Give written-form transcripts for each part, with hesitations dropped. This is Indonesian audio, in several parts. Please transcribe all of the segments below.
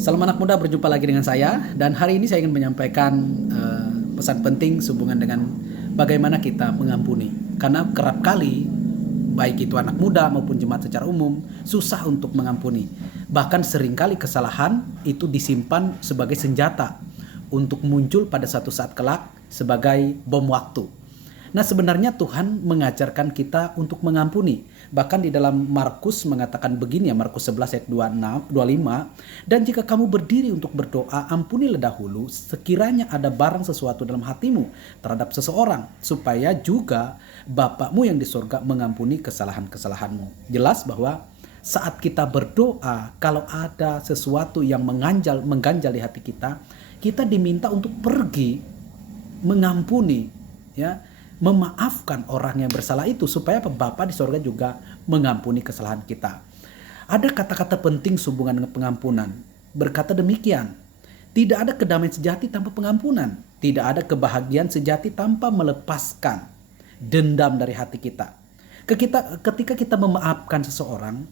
Salam anak muda, berjumpa lagi dengan saya. Dan hari ini saya ingin menyampaikan pesan penting sehubungan dengan bagaimana kita mengampuni. Karena kerap kali, baik itu anak muda maupun jemaat secara umum, susah untuk mengampuni. Bahkan seringkali kesalahan itu disimpan sebagai senjata untuk muncul pada satu saat kelak sebagai bom waktu. Nah, sebenarnya Tuhan mengajarkan kita untuk mengampuni. Bahkan di dalam Markus mengatakan begini ya, Markus 11 ayat 25, dan jika kamu berdiri untuk berdoa, ampunilah dahulu sekiranya ada barang sesuatu dalam hatimu terhadap seseorang, supaya juga Bapakmu yang di surga mengampuni kesalahan-kesalahanmu. Jelas bahwa saat kita berdoa, kalau ada sesuatu yang mengganjal di hati kita, kita diminta untuk pergi mengampuni, ya, memaafkan orang yang bersalah itu, supaya Bapa di sorga juga mengampuni kesalahan kita. Ada kata-kata penting sehubungan dengan pengampunan. Berkata demikian, tidak ada kedamaian sejati tanpa pengampunan. Tidak ada kebahagiaan sejati tanpa melepaskan dendam dari hati kita. Ketika kita memaafkan seseorang,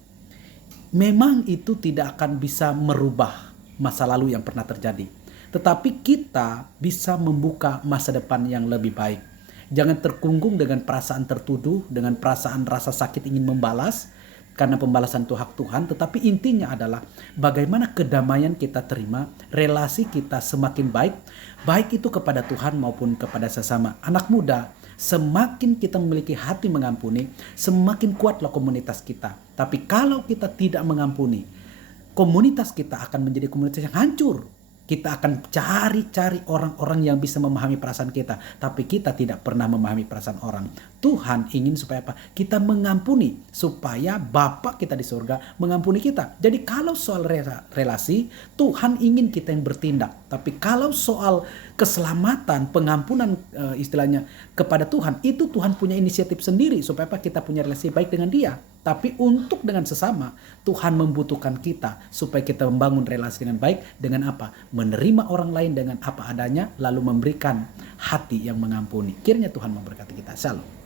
memang itu tidak akan bisa merubah masa lalu yang pernah terjadi. Tetapi kita bisa membuka masa depan yang lebih baik. Jangan terkungkung dengan perasaan tertuduh, dengan perasaan rasa sakit ingin membalas, karena pembalasan itu hak Tuhan. Tetapi intinya adalah bagaimana kedamaian kita terima, relasi kita semakin baik, baik itu kepada Tuhan maupun kepada sesama. Anak muda, semakin kita memiliki hati mengampuni, semakin kuatlah komunitas kita. Tapi kalau kita tidak mengampuni, komunitas kita akan menjadi komunitas yang hancur. Kita akan cari-cari orang-orang yang bisa memahami perasaan kita. Tapi kita tidak pernah memahami perasaan orang. Tuhan ingin supaya apa? Kita mengampuni. Supaya Bapa kita di surga mengampuni kita. Jadi kalau soal relasi, Tuhan ingin kita yang bertindak. Tapi kalau soal keselamatan, pengampunan istilahnya kepada Tuhan, itu Tuhan punya inisiatif sendiri. Supaya apa? Kita punya relasi baik dengan Dia. Tapi untuk dengan sesama, Tuhan membutuhkan kita supaya kita membangun relasi dengan baik. Dengan apa? Menerima orang lain dengan apa adanya, lalu memberikan hati yang mengampuni. Kiranya Tuhan memberkati kita. Shalom.